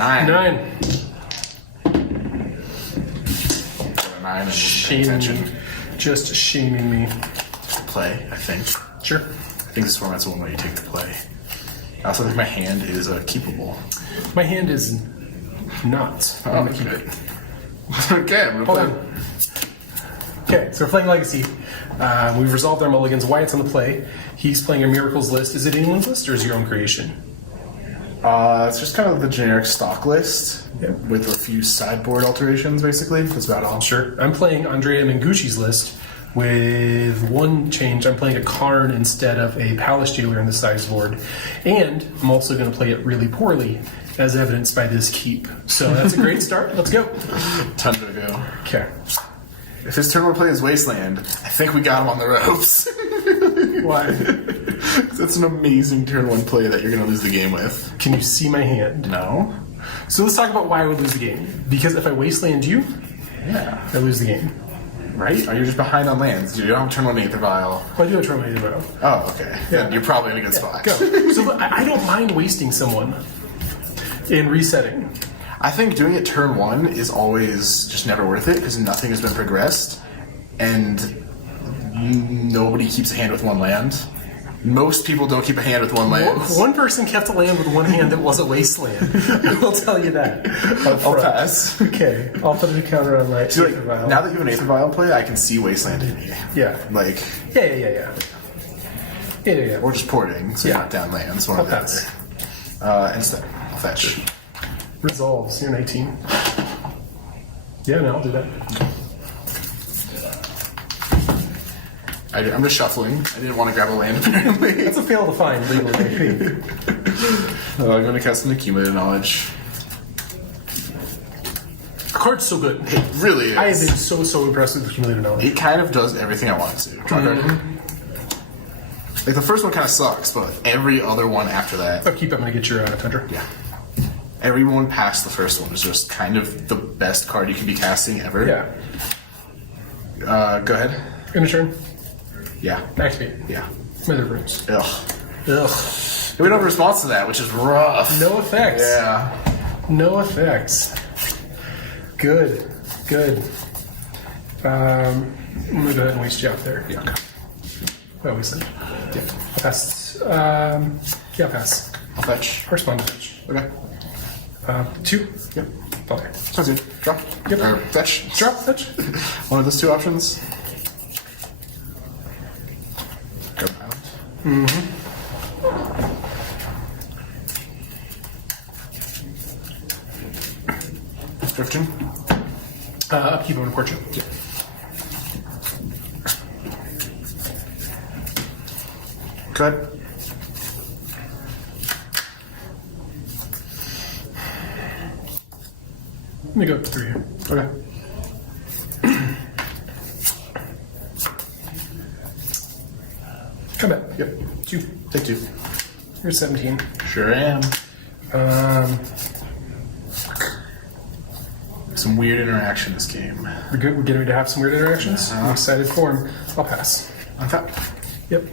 9. 9. Got a 9 and just paying Shaming attention. me. Just shaming me. Play, I think. Sure. I think this format's the one where you take the play. I also think my hand is keepable. My hand is nuts. I'm gonna keep it. Okay, I'm gonna Hold play. on. Okay, so we're playing Legacy. We've resolved our mulligans. Wyatt's on the play. He's playing a Miracles list. Is it anyone's list or is it your own creation? It's just kind of the generic stock list with a few sideboard alterations, basically. That's about all. Sure. I'm playing Andrea Mengucci's list with one change. I'm playing a Karn instead of a Palace Jailer in the sideboard. And I'm also going to play it really poorly, as evidenced by this keep. So that's a great start. Let's go. Time to go. Okay. If his turn one play is Wasteland, I think we got him on the ropes. Why? That's an amazing turn one play that you're going to lose the game with. Can you see my hand? No? So let's talk about why I would lose the game. Because if I Wasteland you, Yeah. I lose the game. Right? Or you're just behind on lands. You don't have turn one Aether Vial. Well, I do have trouble with it. Oh, okay. Then you're probably in a good spot. Go. So look, I don't mind wasting someone in resetting. I think doing it turn one is always just never worth it because nothing has been progressed, and nobody keeps a hand with one land. Most people don't keep a hand with one land. One person kept a land with one hand that was a wasteland. I will tell you that. I'll pass. Okay, I'll put a counter on my See, like, Aether Vial. now that you have an Aether Vial play, I can see Wasteland in you. Yeah. Like, Yeah. or just porting, so Yeah. you're not down lands. One or I'll the pass. other. Instead, I'll fetch. Resolves. You're 19. Yeah, no, I'll do that. I'm just shuffling. I didn't want to grab a land, apparently. That's a fail to find legally, I think. I'm going to cast an Accumulated Knowledge. The card's so good. It really is. I have been so impressed with Accumulated Knowledge. It kind of does everything I want it to. Draw card. Like, the first one kind of sucks, but every other one after that, Upkeep, I'm going to get your Tundra. yeah. Everyone past the first one is just kind of the best card you can be casting ever. Yeah. Go ahead. In a turn. Yeah. Activate. Yeah. Smother Runes. Ugh. Ugh. We don't have a response to that, which is rough. No effects. Yeah. No effects. Good. I'm going to go ahead and waste you out there. Yeah. Okay. Well, we said. Yeah. I'll pass. Yeah, I'll pass. I'll fetch. Respond to fetch. Okay. 2. Yep. Okay. Sounds good. Drop. Yep. Or fetch. Drop fetch. One of those two options. Go pound. Drifting. Upkeep over portrait. Yeah. Good. Let me go up to 3 here. Okay. Come back. Yep. 2. Take 2. Here's 17. Sure am. Some weird interaction this game. We're good. We're getting ready to have some weird interactions. I'm excited for them. I'll pass. Untap. Yep.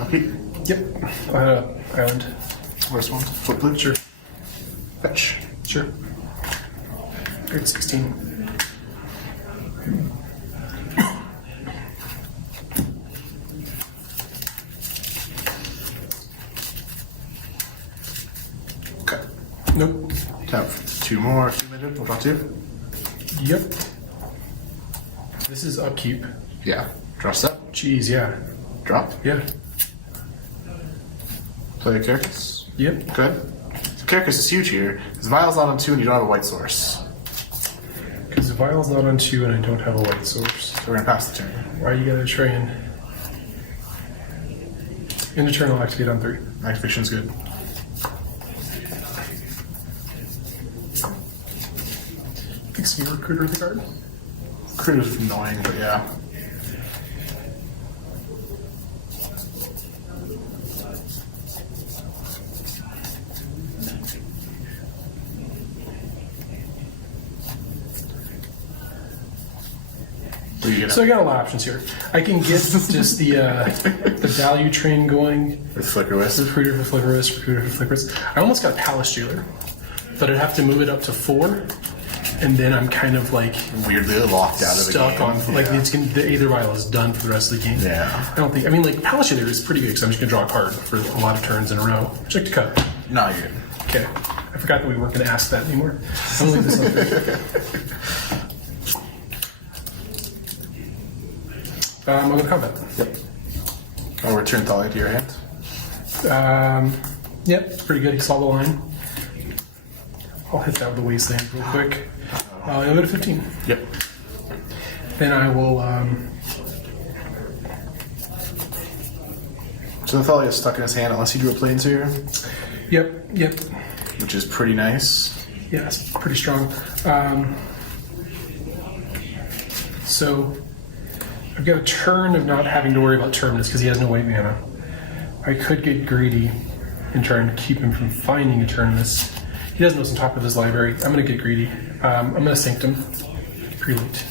Okay. Yep. Island. First one. Flip blue. Sure. Fetch. Sure. Grade 16. Okay. Nope. Tap 2 more accumulated. We'll draw 2. Yep. This is upkeep. Yeah. Draw step. Jeez, yeah. Drop. Yeah. Play a Carcass. Yep. Good. So Carcass is huge here. Because Vial's not on 2 and you don't have a white source. Because the vial's not on 2 and I don't have a white source. So we're going to pass the turn. Why you gotta try and... End of turn, I'll activate on 3. Activation's good. Thanks for your recruiter of the card. Critter's annoying, but yeah. So I got a lot of options here. I can get just the value train going. With Flickerless. Recruiter for Flickerus, Recruiter for Flickerus. I almost got Palace Jailer. but I'd have to move it up to 4, and then I'm kind of like Weirdly locked out of the game. stuck on like Yeah. the Aether Vial is done for the rest of the game. Yeah. I don't think. I mean, like Palace Aether is pretty good because I'm just gonna draw a card for a lot of turns in a row. Check the cut. No, you're good. Okay, I forgot that we weren't gonna ask that anymore. I'm gonna leave this on there. I'm going to combat. Yep. I'll return Thalia to your hand. Yep, it's pretty good. He saw the line. I'll hit that with the wasteland real quick. I'll go to 15. Yep. Then I will. So the Thalia is stuck in his hand unless he drew a Planeswalker, Yep. which is pretty nice. Yeah, it's pretty strong. So I've got a turn of not having to worry about Terminus because he has no white mana. I could get greedy and try and keep him from finding a Terminus. He doesn't know what's on top of his library. I'm going to get greedy. I'm going to Sanctum. Prelate.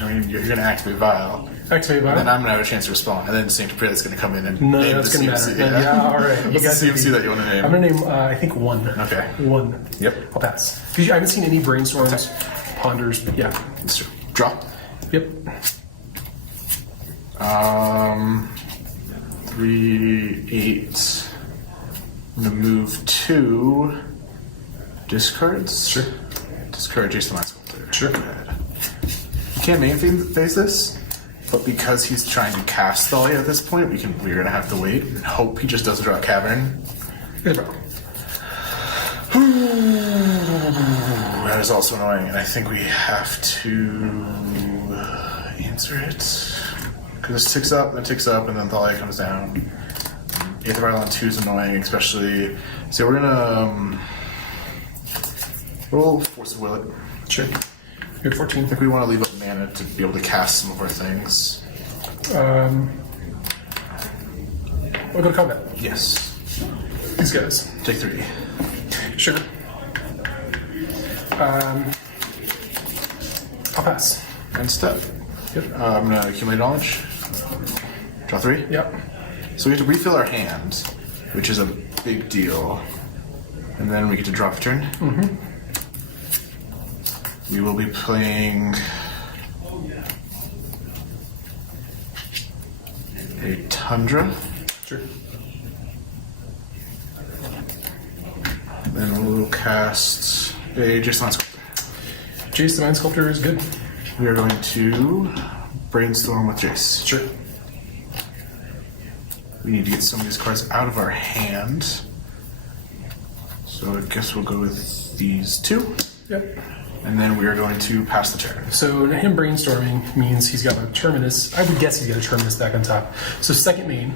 I mean, you're going to activate Vial. Activate Vial. Then I'm going to have a chance to respond. And then Saint Predate's going to come in and No, name that's the going to CMC. matter. Yeah, all right. What's the CMC that you want to name? I'm going to name, I think, 1. Okay. 1. Yep. I'll pass. 'Cause I haven't seen any brainstorms, ponders. Yeah. That's true. Draw. Yep. 3, 8. I'm going to move 2 discards. Sure. Discard Jason Mind Sculptor. Sure. Go ahead. You can't main phase this, but because he's trying to cast Thalia at this point, we're going to have to wait and hope he just doesn't draw a Cavern. Good, bro. That is also annoying, and I think we have to answer it. Because this ticks up, and it ticks up, and then Thalia comes down. Aether Vial on 2 is annoying, especially. So we're gonna roll Force of Will it. Sure. Good 14. I think we want to leave up mana to be able to cast some of our things. We'll go to combat. Yes. These guys. Take 3. Sure. I'll pass. End step. Yep. I'm gonna accumulate knowledge. Draw 3. Yep. So we have to refill our hand, which is a big deal. And then we get to drop a turn. Mm-hmm. We will be playing a Tundra. Sure. Then we'll cast a Jason Sculptor. Jace the Mind Sculptor is good. We are going to brainstorm with Jace. Sure. We need to get some of these cards out of our hand. So I guess we'll go with these 2. Yep. And then we are going to pass the turn. So him brainstorming means he's got a Terminus. I would guess he's got a Terminus back on top. So second main,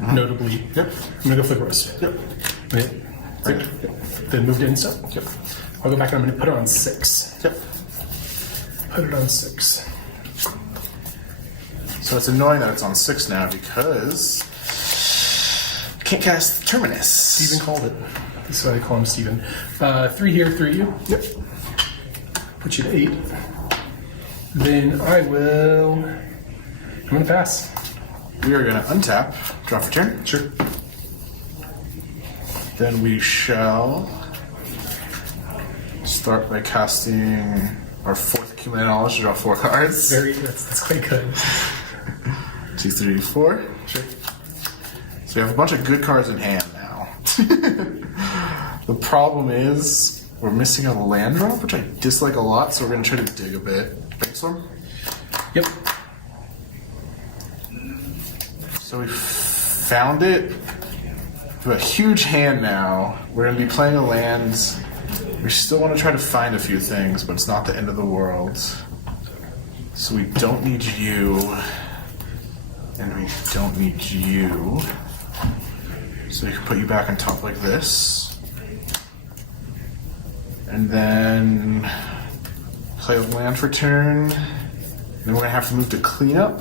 notably. Yep. I'm going to go Flicker Rose. Yep. Yep. Then move to instant. Yep. I'll go back and I'm going to put it on 6. Yep. Put it on 6. So it's annoying that it's on 6 now because I can't cast Terminus. Steven called it. That's why they call him Steven. 3 here, 3 you. Yep. Put you to 8. Then I will. I'm going to pass. We are going to untap, draw for turn. Sure. Then we shall start by casting our 4th accumulated knowledge to draw 4 cards. That's quite good. 2, 3, 4. Sure. So we have a bunch of good cards in hand now. The problem is we're missing a land drop, which I dislike a lot, so we're going to try to dig a bit. Brainstorm? Yep. So we found it. We have a huge hand now. We're going to be playing a land. We still want to try to find a few things, but it's not the end of the world. So we don't need you. And we don't need you. So we can put you back on top like this. And then play a land for turn. Then we're going to have to move to cleanup.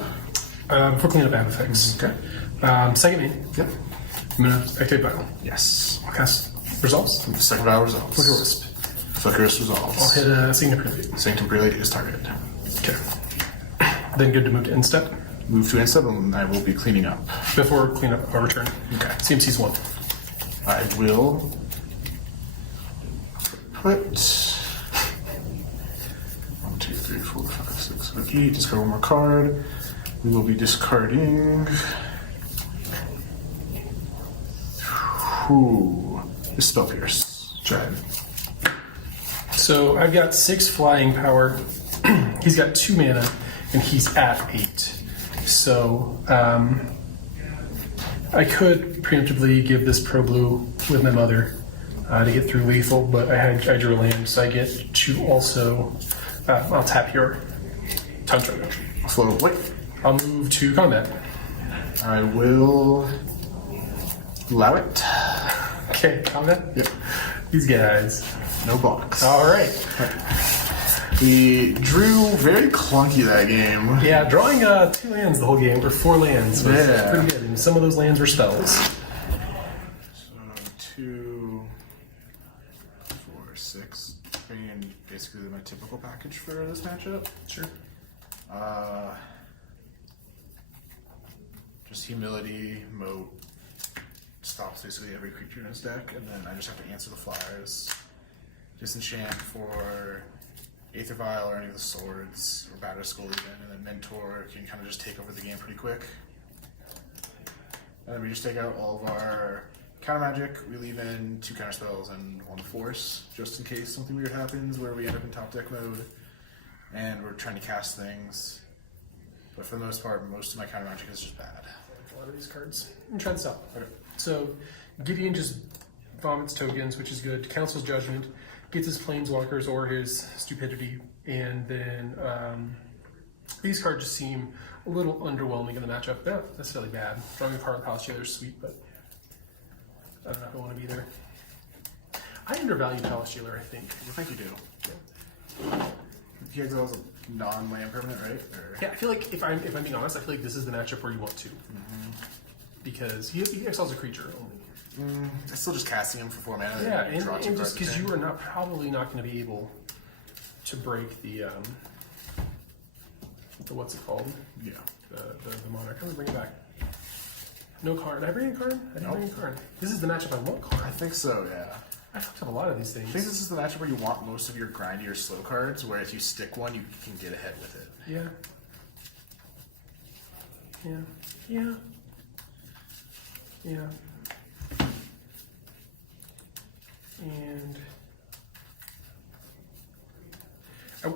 For cleanup, I have effects. Okay. Second main. Yep. I'm going to activate Battle. Yes. I'll cast Resolves. Second battle results. Flicker Wisp. Flicker's resolves. I'll hit a Signet Prelate. Sanctum Prelate is targeted. Okay. Then good to move to end step. Move to instep, and I will be cleaning up. Before cleanup, I'll return. Okay. CMC's 1. I will put 1, 2, 3, 4, 5, 6, 7, 8. Discard one more card. We will be discarding. Ooh, this Spell Pierce. Try it. So I've got 6 flying power. He's got 2 mana, and he's at 8. So I could preemptively give this Pro Blue with my mother to get through lethal, but I drew a land, so I get to also. I'll tap your Tundra. Flow. Wait. I'll move to combat. I will allow it. Okay, combat? Yep. These guys. No blocks. All right. We drew very clunky that game. Yeah, drawing 2 lands the whole game, or 4 lands was pretty good, and some of those lands were spells. So 2, 4, 6. Bringing in basically my typical package for this matchup. Sure. Just humility, moat, stops basically every creature in his deck, and then I just have to answer the flyers. Disenchant for Aether Vial or any of the swords, or Batter Skull even, and then Mentor can kind of just take over the game pretty quick. And then we just take out all of our counter magic, we leave in 2 counter spells and 1 force, just in case something weird happens where we end up in top deck mode, and we're trying to cast things. But for the most part, most of my counter magic is just bad. A lot of these cards. And try this out. Okay. So Gideon just vomits tokens, which is good. Council's Judgment, gets his Planeswalkers or his Stupidity, and then these cards just seem a little underwhelming in the matchup. They're not necessarily bad. Drawing a card with Palace Jailer is sweet, but I don't know if I want to be there. I undervalue Palace Jailer, I think. I think you do. Yeah. He exiles a non-land permanent, right? Or... Yeah, I feel like if I'm being honest, I feel like this is the matchup where you want to, because he exiles a creature only. It's still just casting him for 4 mana. Yeah, and just because you are probably not going to be able to break the what's it called? Yeah. The Monarch. I'm gonna bring it back. No card. Did I bring a card? I didn't bring a card. This is the matchup I want card. I think so, yeah. I fucked up a lot of these things. I think this is the matchup where you want most of your grindy or slow cards, where if you stick one, you can get ahead with it. Yeah. Yeah. Yeah. Yeah. And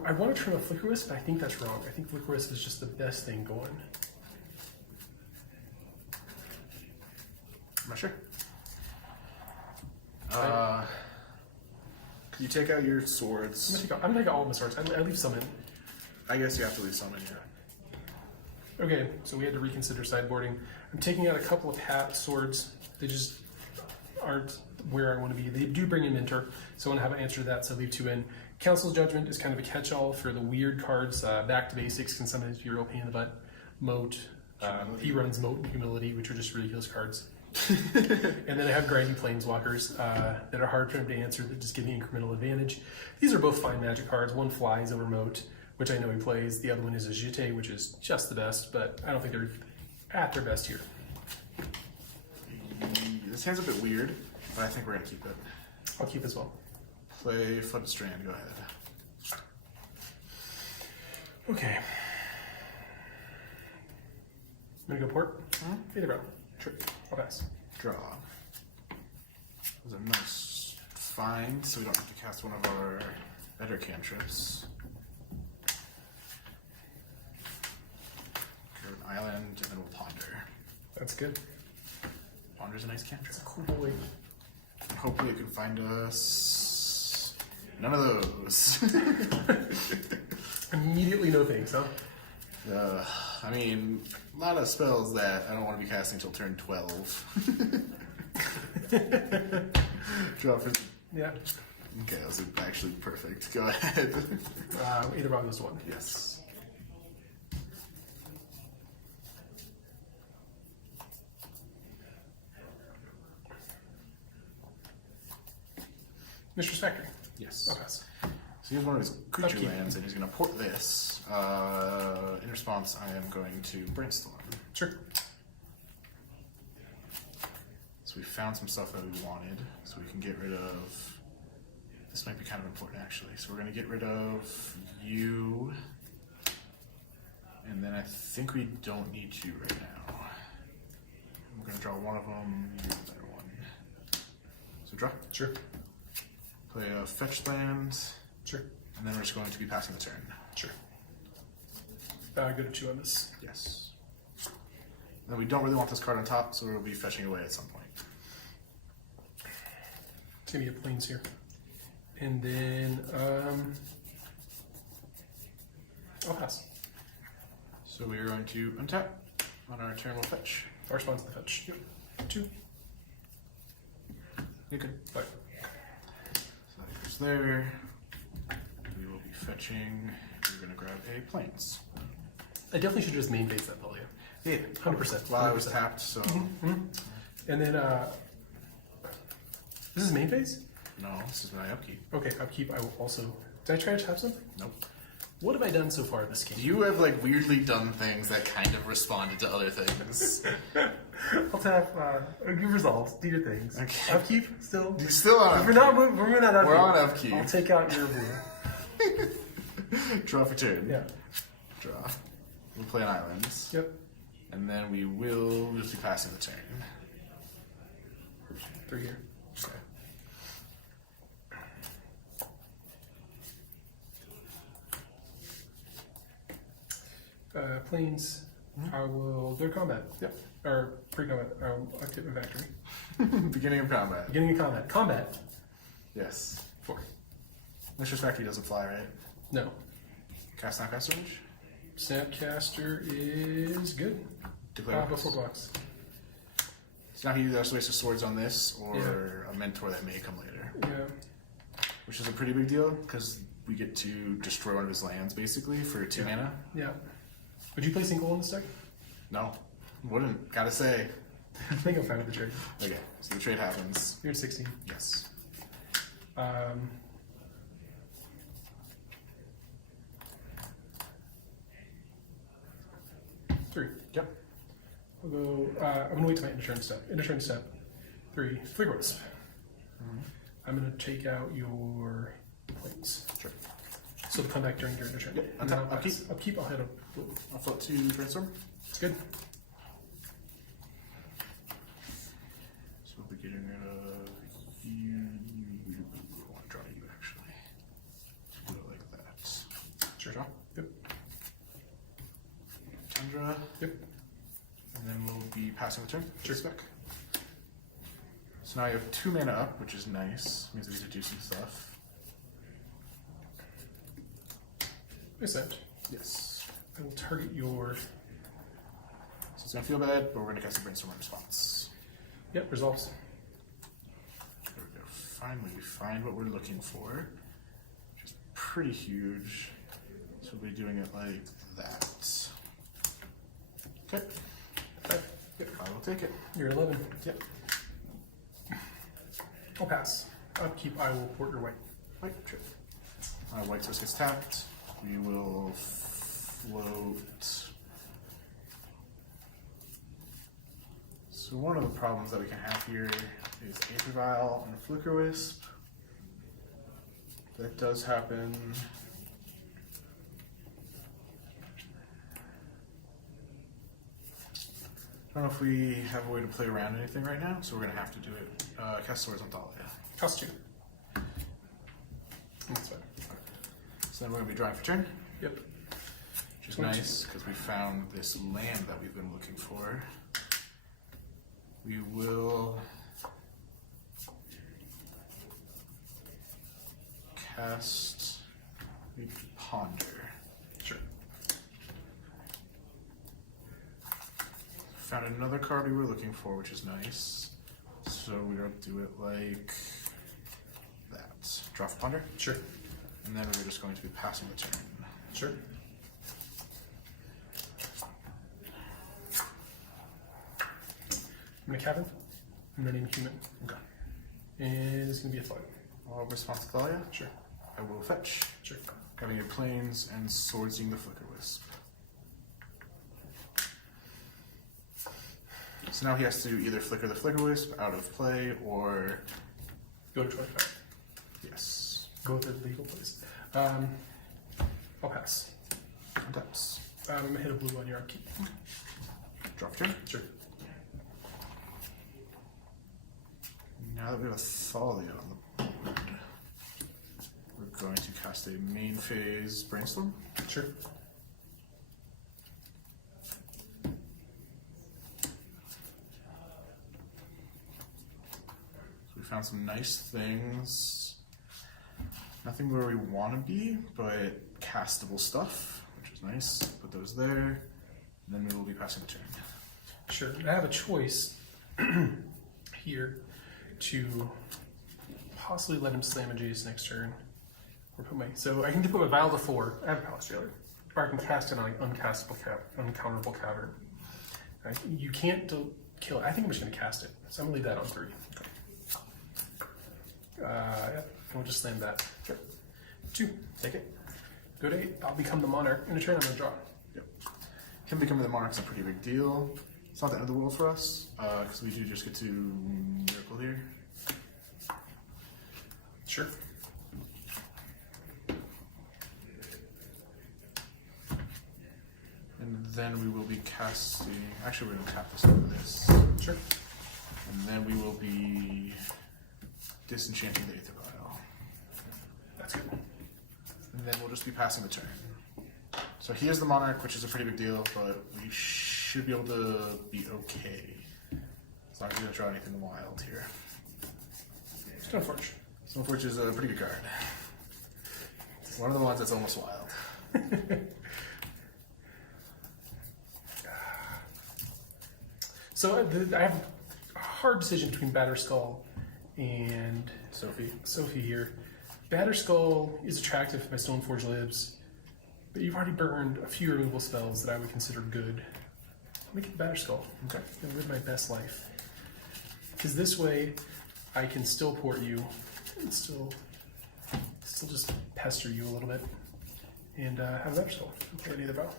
I want to turn off Flicker Wisp, but I think that's wrong. I think Flicker Wisp is just the best thing going. I'm not sure. Could you take out your swords? I'm gonna take out all of my swords. I leave some in. I guess you have to leave some in here. Okay, so we had to reconsider sideboarding. I'm taking out a couple of hat swords. They just aren't where I want to be. They do bring in Mentor, so I want to have an answer to that, so I leave 2 in. Council's Judgment is kind of a catch-all for the weird cards. Back to Basics can sometimes be a real pain in the butt. Moat. He runs Moat and Humility, which are just ridiculous cards. And then I have grindy Planeswalkers that are hard for him to answer, that just give me incremental advantage. These are both fine Magic cards. One flies over Moat, which I know he plays. The other one is a Jete, which is just the best, but I don't think they're at their best here. This hand's a bit weird, but I think we're going to keep it. I'll keep as well. Play Flooded Strand, go ahead. Okay. I'm going to go port. Either round. Sure. I'll pass. Draw. That was a nice find, so we don't have to cast one of our better cantrips. Go to an island, and then we'll ponder. That's good. Ponder's a nice cantrip. It's a cool boy. Hopefully it can find us none of those. Immediately no thanks, huh? I mean, a lot of spells that I don't want to be casting until turn 12. Draw for... Yeah. Okay, that was actually perfect. Go ahead. Either round goes to 1. Yes. Mistress Factory. Yes. I'll pass. So he has one of his creature Upkeep. lands, and he's going to port this. In response, I am going to Brainstorm. Sure. So we found some stuff that we wanted, so we can get rid of This might be kind of important, actually. So we're going to get rid of you. And then I think we don't need you right now. I'm going to draw one of them, you the better one. So draw. Sure. Play a fetch land. Sure. And then we're just going to be passing the turn. Sure. Go to 2 on this. Yes. Then we don't really want this card on top, so we'll be fetching away at some point. It's going to be a planes here. And then I'll pass. So we are going to untap. On our turn, we'll fetch. Our response to the fetch. Yep. 2. You're good. Bye. So that goes there. We will be fetching. We're going to grab a plains. I definitely should just main phase that though, yeah. Yeah, 100%. While I was tapped, so. And then, this is main phase? No, this is my upkeep. Okay, upkeep, I will also. Did I try to tap something? Nope. What have I done so far this game? You have like weirdly done things that kind of responded to other things. I'll tap, you resolve, do your things. Okay. Upkeep, still? You're still on. We're moving on upkeep. We're on upkeep. I'll take out your blue. Draw for turn. Yeah. Draw. We'll play an island. Yep. And then we will just be passing the turn. 3 here. Okay. Planes. I will go to combat. Yep. Or pre-combat. I'll activate my factory. Beginning of combat. Beginning of combat. Combat. Yes. 4. Mistress Factory doesn't fly, right? No. Cast Snapcaster Range? Snapcaster is good. Declare Before blocks. So now he either has to waste his swords on this or a mentor that may come later. Yeah. Which is a pretty big deal because we get to destroy one of his lands basically for 2 mana. Yeah. Would you play single in this deck? No. Wouldn't. Gotta say. I think I'm fine with the trade. Okay, so the trade happens. You're at 16. Yes. 3. Yep. I'll go. I'm gonna wait till my end of turn step. End of turn step. 3. Flicker Wisp. I'm gonna take out your planes. Sure. So they'll come back during your end of turn. Yep. And then I'll Upkeep. pass. Upkeep. I'll hit a blue. I'll float to Brainstorm. It's good. So we'll be getting rid of you. I want to draw you actually. Do it like that. Sure. Draw. Yep. Tundra. Yep. And then we'll be passing the turn. Sure. Spec. So now you have 2 mana up, which is nice. Means we get to do some stuff. Accept. Yes. I will target your. So it's gonna feel bad, but we're gonna cast a Brainstorm in response. Yep. Resolves. There we go. Finally, we find what we're looking for, which is pretty huge. So we'll be doing it like that. Okay. Yep. I will take it. You're at 11. Yep. I'll pass. Upkeep. I will port your white. White trip. White source gets tapped. We will float. So one of the problems that we can have here is Aether Vial and Flicker Wisp. That does happen. I don't know if we have a way to play around anything right now, so we're going to have to do it. Cast Swords on Thalia. Cost 2. That's fine. So then we're going to be drawing for turn, Yep. which is nice because we found this land that we've been looking for. We will cast maybe Ponder. Sure. Found another card we were looking for, which is nice. So we're going to do it like that. Draw for Ponder. Sure. And then we're just going to be passing the turn. Sure. I'm gonna cabin. I'm running human. Okay. And it's gonna be a flood. I'll respond to Thalia. Sure. I will fetch. Sure. Grabbing your planes and swordsing the Flicker Wisp. So now he has to either flicker the Flicker Wisp out of play or Go to 25. yes. Go with the legal place. I'll pass. Taps. I'm gonna hit a blue on your upkeep. Draw for turn. Sure. Now that we have a Thalia on the board, we're going to cast a main phase Brainstorm. Sure. We found some nice things. Nothing where we want to be, but castable stuff, which is nice. Put those there. And then we will be passing the turn. Sure. I have a choice here to possibly let him slam a Jace next turn. Or put my, so I can put my Vial to 4. I have a Palace Jailer. Or I can cast it on an uncounterable cavern. Right? You can't kill it. I think I'm just going to cast it. So I'm going to leave that on 3. Yep. We'll just slam that. Sure. 2. Take it. Go to 8. I'll become the Monarch. In a turn, I'm going to draw. Yep. Him becoming the Monarch's a pretty big deal. It's not the end of the world for us, because we do just get to Miracle here. Sure. And then we will be casting... Actually, we're going to tap this over this. Sure. And then we will be disenchanting the Aether Vial. That's good. And then we'll just be passing the turn. So he is the Monarch, which is a pretty big deal, but we should be able to be okay. As long as we don't draw anything wild here. Stoneforge. Stoneforge is a pretty good card. It's one of the ones that's almost wild. So I have a hard decision between Batterskull and Sophie here. Batterskull is attractive if my Stoneforge lives, but you've already burned a few removal spells that I would consider good. Let me get the Batterskull. Okay. And live my best life. Because this way, I can still port you and still just pester you a little bit. And have a Batterskull. Okay, any other bow?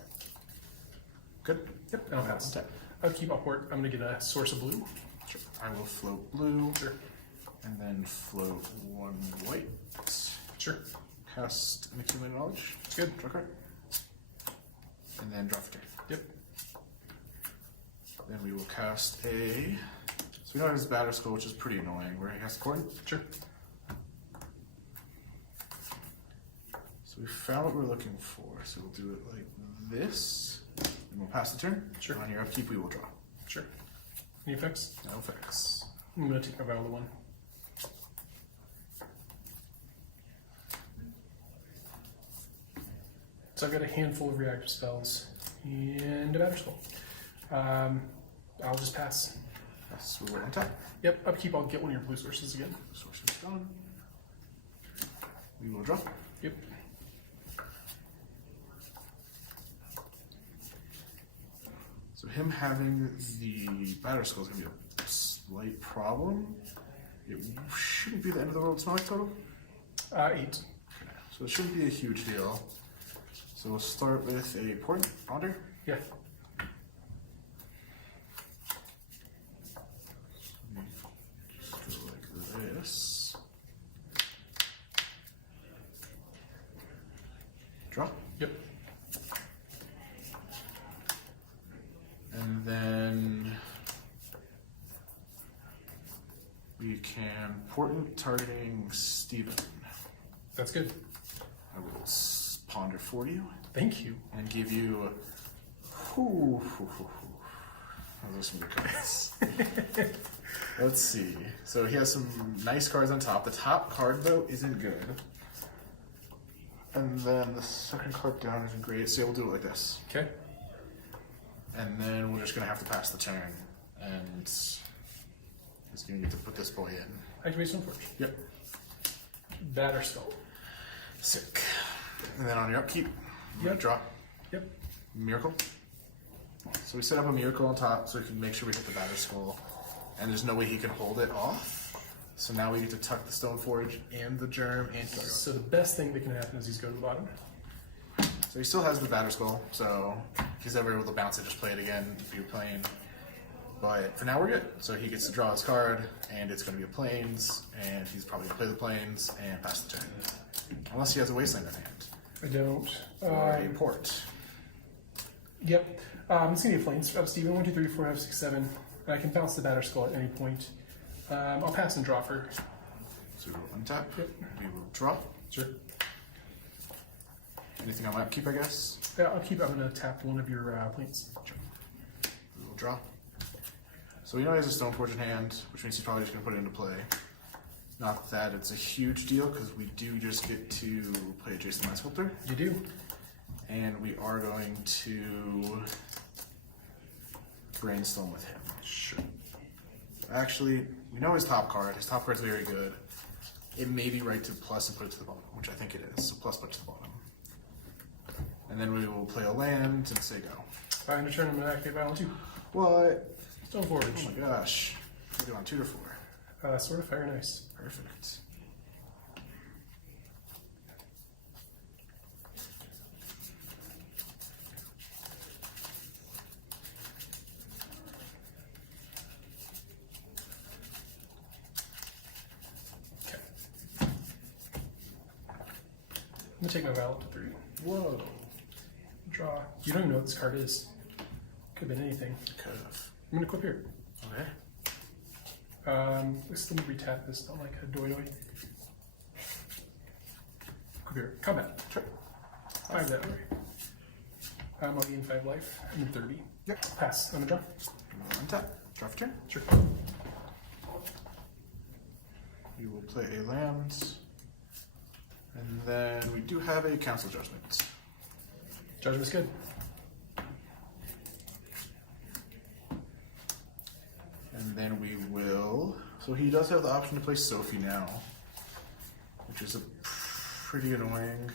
Good. Yep, and I'll pass. Tap. I'll keep up port. I'm going to get a source of blue. Sure. I will float blue. Sure. And then float 1 white. Sure. Cast an accumulated knowledge. It's good. Draw card. And then draw for turn. Yep. Then we will cast a... So we know his Batterskull, which is pretty annoying. Where he has to coin. Sure. So we found what we're looking for. So we'll do it like this. And we'll pass the turn. Sure. And on your upkeep, we will draw. Sure. Any effects? No effects. I'm going to take my Viola 1. So I've got a handful of reactive spells and a Batterskull. I'll just pass. Yes, we're on top. Yep, upkeep, I'll get one of your blue sources again. Source is gone. We will draw. Yep. So him having the Batterskull is going to be a slight problem. It shouldn't be the end of the world. It's not like total. 8. So it shouldn't be a huge deal. So we'll start with a ponder. Yeah. Just go like this. Draw. Yep. And then we can portent targeting Steven. That's good. I will ponder for you Thank you. and give you. Those are some good cards. Let's see. So he has some nice cards on top. The top card though isn't good. And then the second card down isn't great. So we'll do it like this. Okay. And then we're just gonna have to pass the turn. And he's gonna get to put this boy in. Activate Stoneforge. Yep. Batterskull. Sick. And then on your upkeep, you're gonna draw. Yep. Miracle. So we set up a Miracle on top so we can make sure we hit the Batterskull. And there's no way he can hold it off. So now we get to tuck the Stoneforge and the Germ and kill. So the best thing that can happen is he's go to the bottom. So he still has the Batterskull, so if he's ever able to bounce it, just play it again if you're playing. But for now we're good. So he gets to draw his card, and it's going to be a Plains, and he's probably going to play the Plains and pass the turn. Unless he has a Wasteland in hand. I don't. Or a port. Yep. It's going to be a Flames. Steven, 1, 2, 3, 4, 5, 6, 7. And I can bounce the Batter Skull at any point. I'll pass and draw first. So we will untap. Yep. We will draw. Sure. Anything on my upkeep, I guess? Yeah, I'm going to tap one of your planes. Sure. We will draw. So we know he has a Stoneforge in hand, which means he's probably just going to put it into play. Not that it's a huge deal, because we do just get to play a Jason Lance Filter. You do. And we are going to brainstorm with him. Sure. Actually, we know his top card. His top card's very good. It may be right to plus and put it to the bottom, which I think it is. So plus put it to the bottom. And then we will play a land and say go. I'm going to turn him to activate Violent 2. What? Stoneforge. Oh my gosh. We're doing 2 to 4. Sort of Fire, nice. Perfect. Okay. I'm going to take my Violent to 3. Whoa. Draw. You don't even know what this card is. Could have been anything. Could have. I'm going to equip here. Okay. Let's let me retap this, not like a doi. Equip here. Combat. Sure. 5 that way. I'll gain 5 life. I'm in 30. Yep. Pass. I'm going to draw. Untap. Draw for turn. Sure. We will play a land. And then we do have a Council Judgment. Judgment's good. And then we will... So he does have the option to play Sophie now, which is a pretty annoying.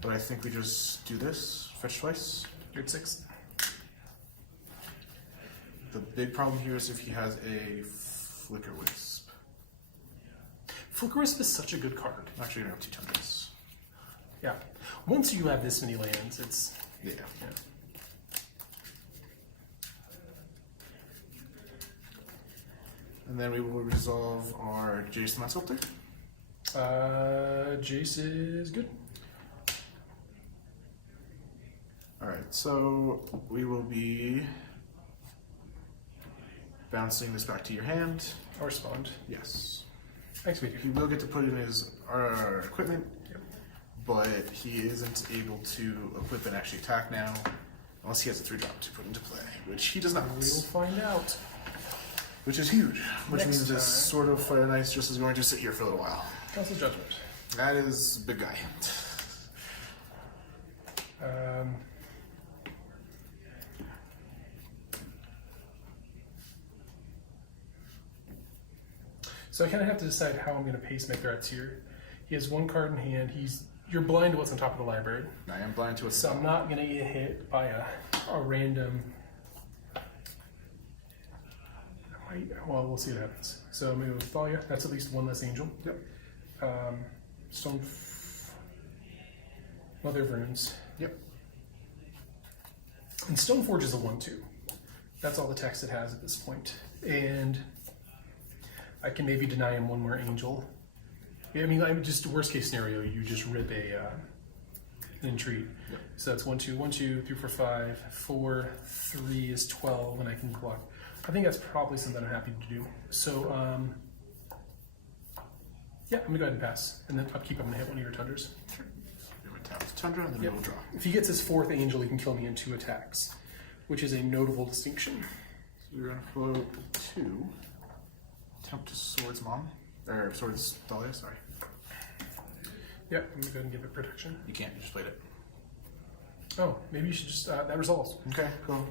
But I think we just do this. Fetch twice. You're at 6. The big problem here is if he has a Flicker Wisp. Flicker Wisp is such a good card. I'm actually going to have 2 tundras. Yeah. Once you have this many lands, it's... Yeah. Yeah. And then we will resolve our Jason Lance Filter. Jace is good. Alright, so we will be bouncing this back to your hand. Or spawned. Yes. Thanks, Peter. He will get to put in his equipment, Yep. but he isn't able to equip and actually attack now, unless he has a 3-drop to put into play, which he does not. We will find out. Which is huge, which Next means this time. sort of Fire and Ice just is going to sit here for a little while. Council Judgment. That is big guy. So I kind of have to decide how I'm going to pace my threats here. He has 1 card in hand. You're blind to what's on top of the library. I am blind to a So I'm not going to get hit by a random... Well, we'll see what happens. So I'm going to go with Thalia. That's at least 1 less angel. Yep. Mother of Runes. Yep. And Stoneforge is a 1/2. That's all the text it has at this point. And I can maybe deny him 1 more angel. I mean, I'm just worst case scenario, you just rip an entreat. Yep. So that's 1, 2, 1, 2, 3, 4, 5, 4, 3 is 12, and I can block. I think that's probably something I'm happy to do. So, yeah, I'm gonna go ahead and pass. And then upkeep, I'm gonna hit 1 of your tundras. We would tap the Tundra and then Yep. we will draw. If he gets his 4th angel, he can kill me in 2 attacks, which is a notable distinction. So we're going to float 2. Attempt to Swords Mom. Or Swords Dahlia, sorry. Yeah, I'm gonna go ahead and give it protection. You can't, you just played it. Oh, maybe you should just, that resolves. Okay, cool.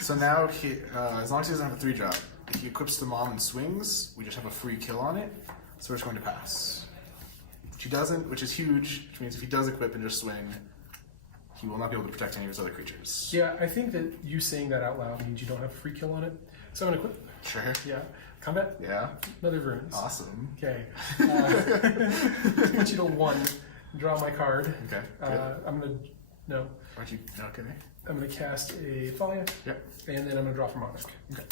So now, he, as long as he doesn't have a 3-drop, if he equips the Mom and swings, we just have a free kill on it, so we're just going to pass. If he doesn't, which is huge, which means if he does equip and just swing, he will not be able to protect any of his other creatures. Yeah, I think that you saying that out loud means you don't have a free kill on it. So I'm gonna quit. Sure. Yeah. Combat? Yeah. Another Runes. Awesome. Okay. Put you to 1. Draw my card. Okay. I'm gonna... No. Aren't you... Okay. I'm gonna cast a Thalia. Yep. And then I'm gonna draw for Monarch. Okay.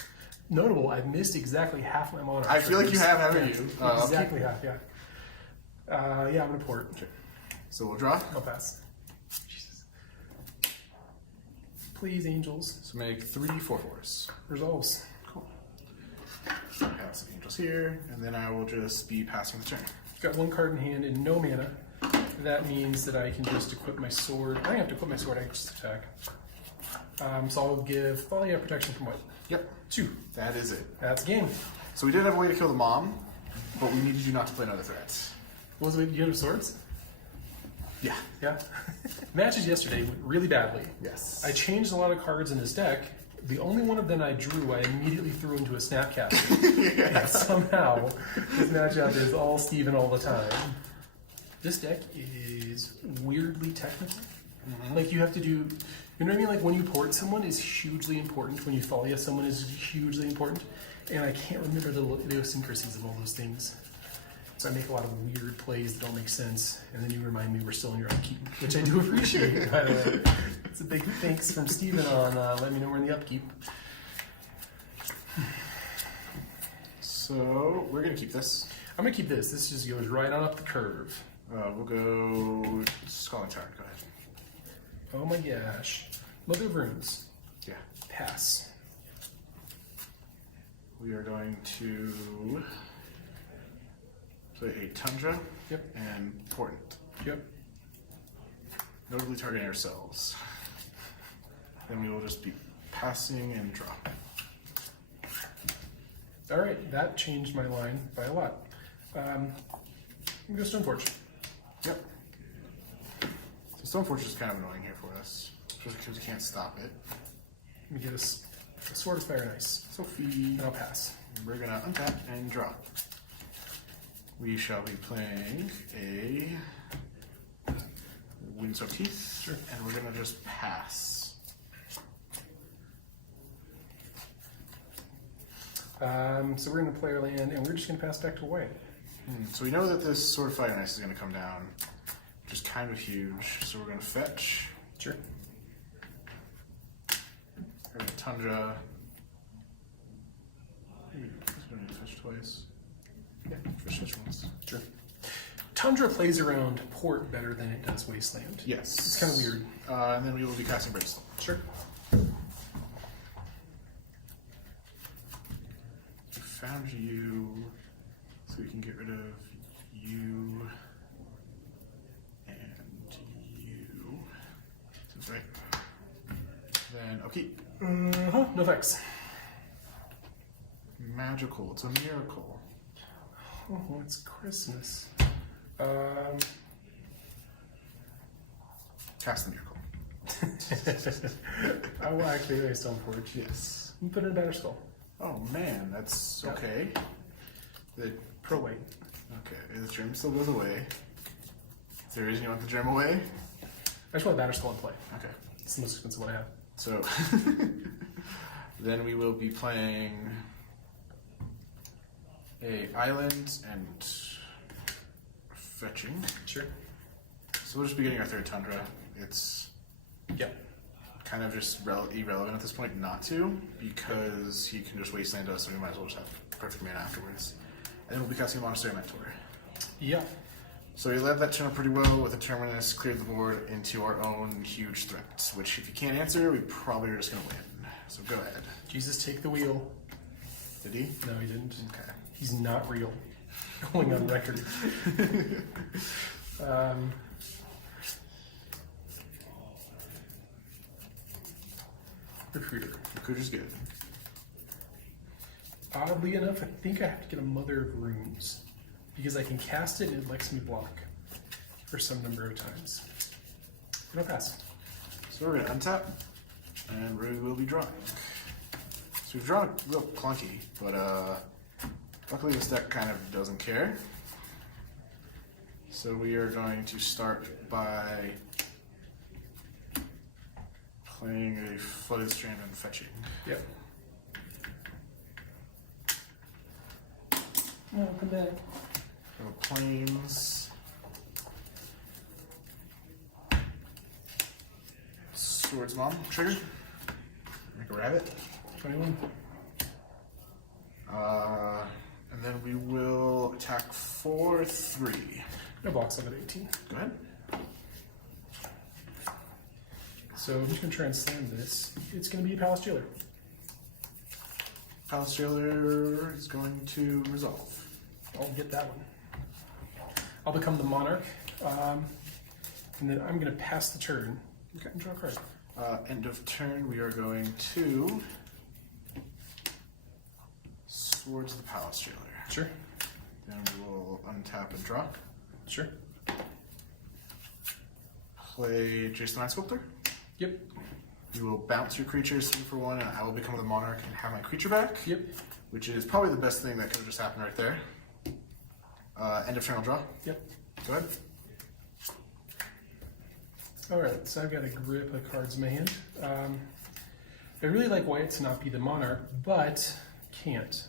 Notable, I've missed exactly half my Monarch. I feel like you have, haven't you? Exactly half, yeah. Yeah, I'm gonna port. Okay. So we'll draw. I'll pass. Jesus. Please, angels. So make 3 4/4s. Resolves. Cool. I have some angels here, and then I will just be passing the turn. Got 1 card in hand and no mana. That means that I can just equip my sword. I don't have to equip my sword, I can just attack. So I'll give Thalia protection from what? Yep. 2. That is it. That's game. So we did have a way to kill the mom, but we needed you not to play another threat. What was it? You have swords? Yeah. Yeah. Matches yesterday went really badly. Yes. I changed a lot of cards in his deck. The only one of them I drew, I immediately threw into a Snapcaster. And somehow, this matchup is all Steven all the time. This deck is weirdly technical. Like, you have to do, you know what I mean? Like, when you port someone is hugely important. When you Thalia someone is hugely important. And I can't remember the idiosyncrasies of all those things. So I make a lot of weird plays that don't make sense, and then you remind me we're still in your upkeep, which I do appreciate, by the way. It's a big thanks from Steven on letting me know we're in the upkeep. So we're gonna keep this. I'm gonna keep this. This just goes right on up the curve. We'll go Scalding Tyrant. Go ahead. Oh my gosh. Mother of Runes. Yeah. Pass. We are going to play a Tundra. Yep. And Portent. Yep. Notably targeting ourselves. Then we will just be passing and draw. Alright, that changed my line by a lot. I'm gonna go Stoneforge. Yep. So Stoneforge is kind of annoying here for us, especially because we can't stop it. Let me get a Sword of Fire and Ice. Sophie. And I'll pass. We're gonna untap and draw. We shall be playing a Windswept Heath, Sure. and we're gonna just pass. So we're gonna play our land, and we're just gonna pass back to white. So we know that this Sword of Fire and Ice is gonna come down, which is kind of huge. So we're gonna fetch. Sure. We're gonna Tundra. Maybe we don't need to fetch twice. Yeah, fetch once. Sure. Tundra plays around port better than it does wasteland. Yes. It's kind of weird. And then we will be casting Brimstone. Sure. We found you, so we can get rid of you and you. Seems right. Then upkeep. No effects. Magical. It's a miracle. Oh, it's Christmas. Cast the miracle. I will activate my Stoneforge. Yes. And put in a Batter Skull. Oh man, that's Yep. okay. The Pro white. okay, the germ still goes away. Is there a reason you want the germ away? I just want a Batter Skull in play. Okay. It's the most expensive one I have. So then we will be playing a island and fetching. Sure. So we'll just be getting our third Tundra. It's Yep. kind of just irrelevant at this point not to, because he can just wasteland us, so we might as well just have perfect mana afterwards. And then we'll be casting a Monastery Mentor. Yep. So we led that turn pretty well with a Terminus, cleared the board into our own huge threat, which if you can't answer, we probably are just going to win. So go ahead. Jesus, take the wheel. Did he? No, he didn't. Okay. He's not real. Going on record. Recruiter. Recruiter's good. Oddly enough, I think I have to get a Mother of Runes because I can cast it and it lets me block for some number of times. And I'll pass. So we're going to untap, and we will be drawing. So we've drawn real clunky, but luckily this deck kind of doesn't care. So we are going to start by playing a Flooded Strand and fetching. Yep. No, come back. So planes. Swords Mom, trigger. Make a rabbit. 21. And then we will attack for 3. No blocks, I'll go to 18. Go ahead. So I'm just going to try and slam this. It's going to be a Palace Jailer. Palace Jailer is going to resolve. I'll get that one. I'll become the Monarch. And then I'm going to pass the turn. Okay. And draw a card. End of turn, we are going to Swords the Palace Jailer. Sure. Then we will untap and draw. Sure. Play Jason Mind Sculptor. Yep. You will bounce your creatures 3 for 1, and I will become the Monarch and have my creature back. Yep. Which is probably the best thing that could have just happened right there. End of turn, I'll draw. Yep. Go ahead. Alright, so I've got a grip of cards in my hand. I really like white to not be the Monarch, but can't.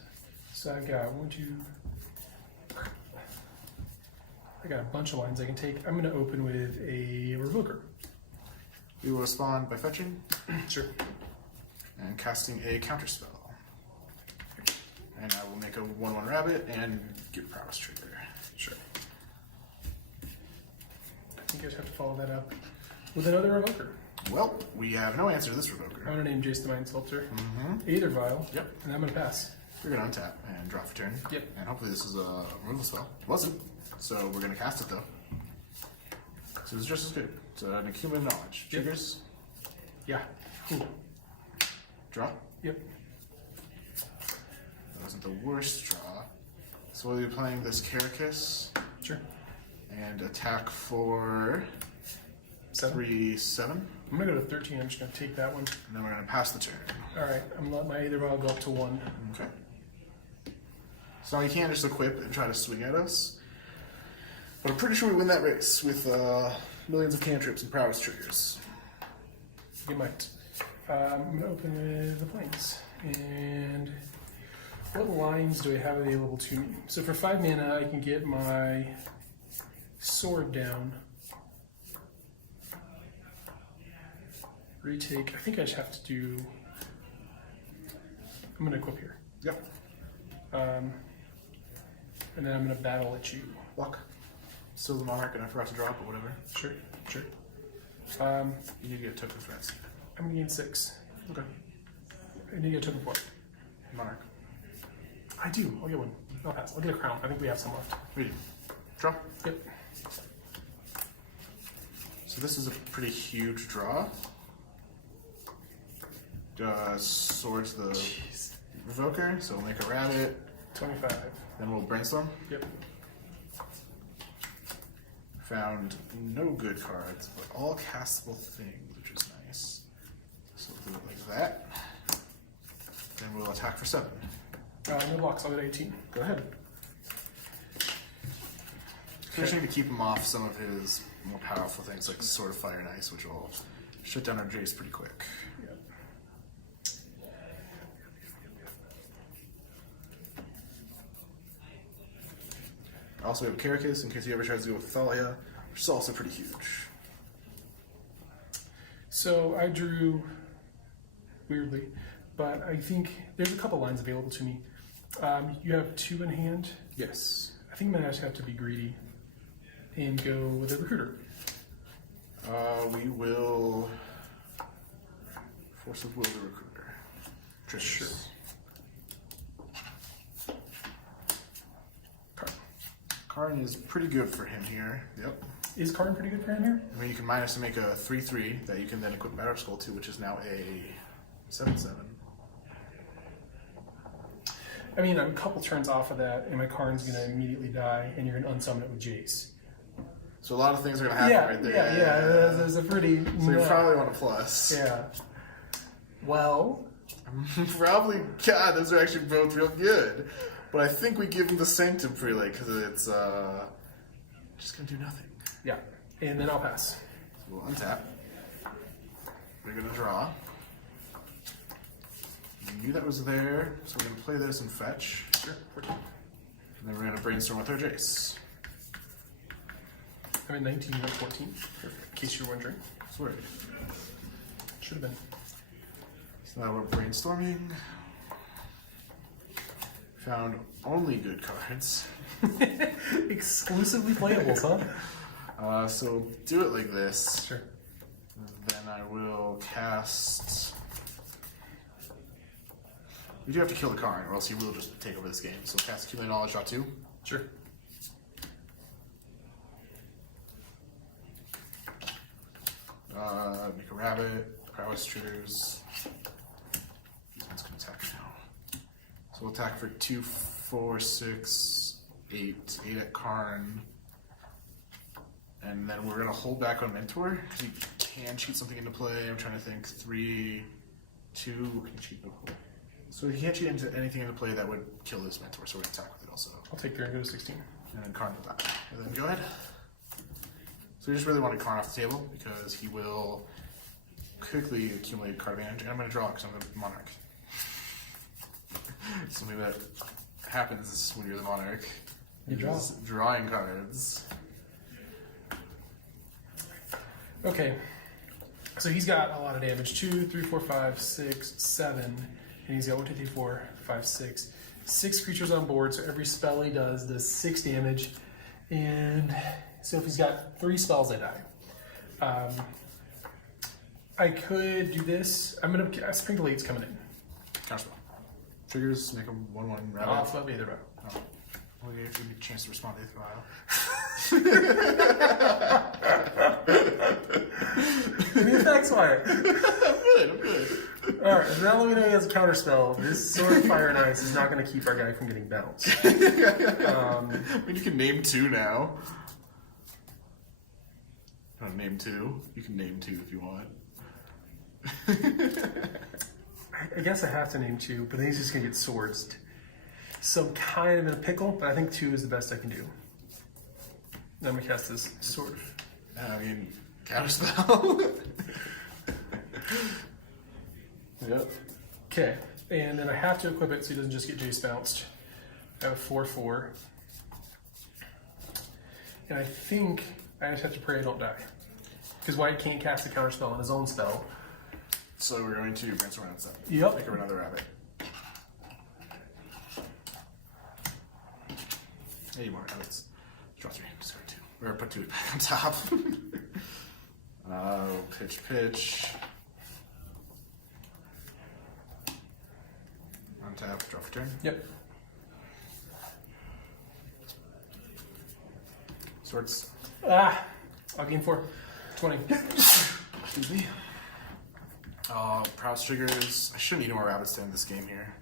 So I've got I got a bunch of lines I can take. I'm going to open with a Revoker. We will respond by fetching Sure. and casting a counterspell. And I will make a 1/1 rabbit and get Prowess trigger. Sure. I think I just have to follow that up with another Revoker. Well, we have no answer to this Revoker. I'm going to name Jace the Mind Sculptor. Either Vial. Yep. And I'm going to pass. We're going to untap and draw for turn. Yep. And hopefully this is a removal spell. It wasn't. So we're going to cast it though. So it's just as good. It's an accumulated knowledge. Yep. Triggers. Yeah. Cool. Draw. Yep. That wasn't the worst draw. So we'll be playing this Caracas Sure. and attack for 7. 3/7. I'm going to go to 13. I'm just going to take that one. And then we're going to pass the turn. Alright, I'm going to let my Either Vial go up to 1. Okay. So now you can't just equip and try to swing at us. But I'm pretty sure we win that race with millions of cantrips and prowess triggers. You might. I'm going to open with the Plains. And what lines do I have available to me? So for 5 mana, I can get my sword down. Retake. I think I just have to do. I'm going to equip here. Yep. And then I'm going to battle at you. Block. Still the Monarch, and I forgot to draw, but whatever. Sure, sure. You need to get token threats. I'm going to gain 6. Okay. I need to get a token for it. Monarch. I do. I'll get one. I'll pass. I'll get a crown. I think we have some left. Ready. Draw. Yep. So this is a pretty huge draw. Swords the Jeez. Revoker, so we'll make a rabbit. 25. Then we'll brainstorm. Yep. Found no good cards, but all castable things, which is nice. So we'll do it like that. Then we'll attack for 7. No blocks. I'll get 18. Go ahead. Just need to keep him off some of his more powerful things like Sword of Fire and Ice, which will shut down our Jace pretty quick. Yep. Also, we have Caracas in case he ever tries to go with Thalia, which is also pretty huge. So I drew weirdly, but I think there's a couple lines available to me. You have 2 in hand. Yes. I think I might just have to be greedy and go with a Recruiter. We will Force of Will the Recruiter. Triggers. Sure. Karn is pretty good for him here. Yep. Is Karn pretty good for him here? I mean, you can minus to make a 3/3 that you can then equip Battle Skull to, which is now a 7/7. I mean, I'm a couple turns off of that, and my Karn's going to immediately die, and you're going to unsummon it with Jace. So a lot of things are going to happen right there. Yeah. There's a pretty. So you probably want a plus. Yeah. Well, Probably, God, those are actually both real good. But I think we give him the Sanctum Prelate because it's just going to do nothing. yeah. And then I'll pass. So we'll untap. We're going to draw. We knew that was there, so we're going to play this and fetch. Sure. And then we're going to brainstorm with our Jace. I'm at 19, you're at 14, in case you're wondering. Sorry. Should have been. So now we're brainstorming. Found only good cards. Exclusively playables, huh? So do it like this. Sure. Then I will cast. You do have to kill the Karn, or else he will just take over this game. So cast Accumulate Knowledge, draw 2. Sure. Make a rabbit. Prowess triggers. These ones can attack now. So we'll attack for 2, 4, 6, 8. 8 at Karn. And then we're going to hold back on Mentor, because he can cheat something into play. I'm trying to think. 3, 2, can cheat into play. So he can't cheat into anything into play that would kill this Mentor, so we're going to attack with it also. I'll take 3 and go to 16. And then Karn will die. And then go ahead. So we just really want to Karn off the table, because he will quickly accumulate card advantage. And I'm going to draw, because I'm the Monarch. Something that happens when you're the Monarch. You draw. Is drawing cards. Okay. So he's got a lot of damage. 2, 3, 4, 5, 6, 7. And he's got 1, 2, 3, 4, 5, 6. 6 creatures on board, so every spell he does 6 damage. And so if he's got 3 spells, I die. I could do this. I'm going to... Sprinkle 8's coming in. Counterspell. Triggers, make a 1/1 rabbit. Off of either row. Oh. Well, you have a chance to respond to the file. The effects fire. I'm good. Alright, now that we know he has a counterspell, this Sword of Fire and Ice is not going to keep our guy from getting bounced. I mean, you can name 2 now. Name 2. You can name 2 if you want. I guess I have to name 2, but then he's just going to get swords. So I'm kind of in a pickle, but I think 2 is the best I can do. Then I'm going to cast this sword. I mean, counterspell. Yep. Okay, and then I have to equip it so he doesn't just get Jace bounced. I have a 4/4. And I think I just have to pray I don't die. Because White can't cast a counterspell on his own spell. So we're going to brainstorm on 7. Yep. Make her another rabbit. 8 more rabbits. Draw 3, discard 2. Or put 2 back on top. Pitch. Untap, draw for turn. Yep. Swords. I'll gain 4. 20. Excuse me. Prowess triggers. I shouldn't need more rabbits to end this game here.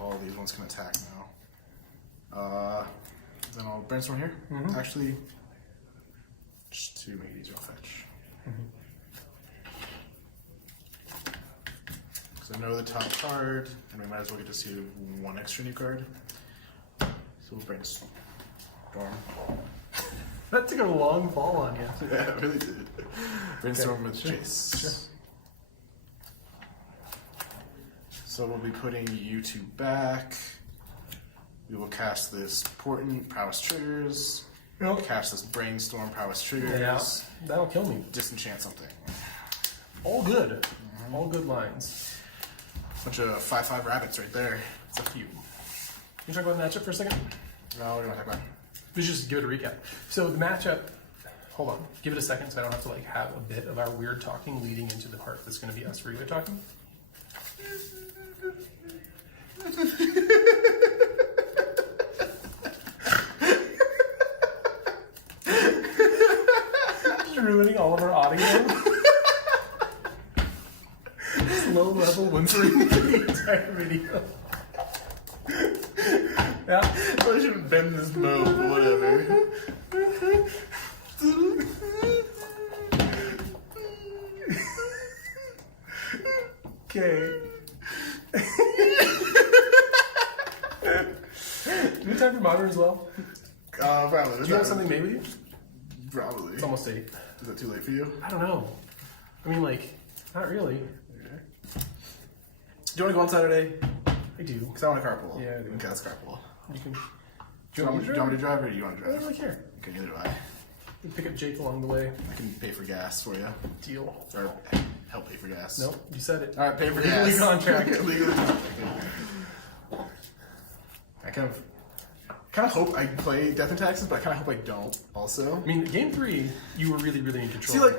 All these ones can attack now. Then I'll brainstorm here. Actually, just to make it easier, I'll fetch. Because I know the top card, and we might as well get to see 1 extra new card. So we'll brainstorm. That took a long fall on you. Yeah, it really did. Brainstorm with Sure. Chase. Sure. So we'll be putting you 2 back. We will cast this Portent, Prowess triggers. Yep. Cast this Brainstorm, Prowess triggers. Yeah, that'll kill me. Disenchant something. All good. All good lines. Bunch of 5/5 rabbits right there. It's up to you. Can you talk about the matchup for a second? No, we don't talk about it. Let's just give it a recap. So the matchup, hold on, give it a second so I don't have to like have a bit of our weird talking leading into the part that's going to be us regular talking. Just ruining all of our audio. Slow level whimpering the entire video. Yeah. I shouldn't bend this mode, but whatever. Okay. Do we have time for modern as well? Probably. Do you have something maybe? Probably. It's almost 8. Is that too late for you? I don't know. I mean, like, not really. Okay. Do you want to go on Saturday? I do. Because I want a carpool. Yeah, I do. Okay, let's carpool. You can. Do you want me to drive or do you want to I don't drive? really care. Okay, neither do I. You pick up Jake along the way. I can pay for gas for you. Deal. Or help pay for gas. Nope, you said it. Alright, pay for Legally gas. contracted. Legally contracted. kind of hope I play Death and Taxes, but I kind of hope I don't. Also, I mean, game 3, you were really, really in control. see, like,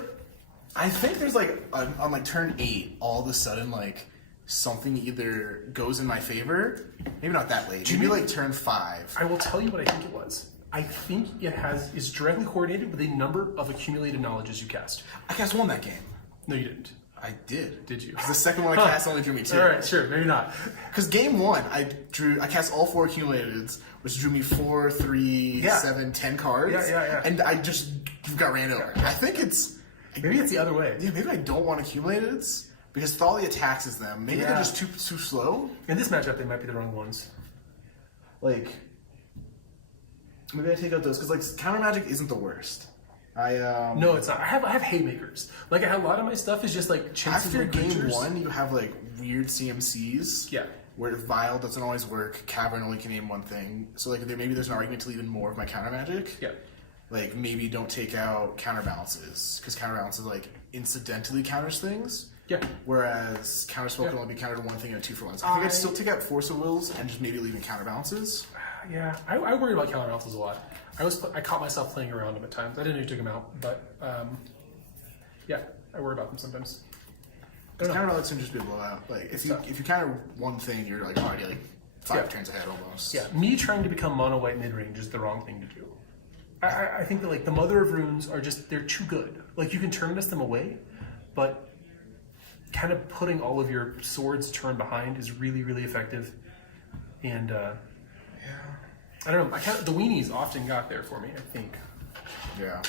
I think there's like on like turn 8, all of a sudden like something either goes in my favor. Maybe not that late. Maybe like turn 5. I will tell you what I think it was. I think is directly coordinated with the number of accumulated knowledges you cast. I cast 1 that game. No, you didn't. I did. Did you? 'Cause the second one I cast only drew me 2. All right, sure, maybe not. Because game 1, I cast all 4 accumulateds, which drew me 4, 3, Yeah. 7, 10 cards. Yeah. And I just got ran over. I think it's Maybe it's the other way. yeah. Maybe I don't want accumulateds because Thalia taxes them. Maybe Yeah. they're just too slow. In this matchup, they might be the wrong ones. Like maybe I take out those because like counter magic isn't the worst. No, it's not. I have haymakers. Like a lot of my stuff is just like chances After with game creatures. 1, you have like weird CMCs. Yeah. Where Vile doesn't always work, Cavern only can name one thing. So like maybe there's an argument to leave in more of my counter magic. Yeah. Like maybe don't take out counterbalances because counterbalances like incidentally counters things. Yeah. Whereas counterspell can Yeah. only be countered to one thing and 2 for 1. So I think I'd still take out Force of Wills and just maybe leaving counterbalances. Yeah, I worry about counterbalances a lot. I caught myself playing around them at times. I didn't know you took them out, but yeah, I worry about them sometimes. Because counterbalances can just be a blowout. Like if you counter one thing, you're like already like 5 turns ahead almost. Yeah, me trying to become mono white mid range is the wrong thing to do. I think that like the Mother of Runes are just they're too good. Like you can turn them away, but kind of putting all of your swords turn behind is really really effective. And I don't know. The weenies often got there for me. I think. Yeah.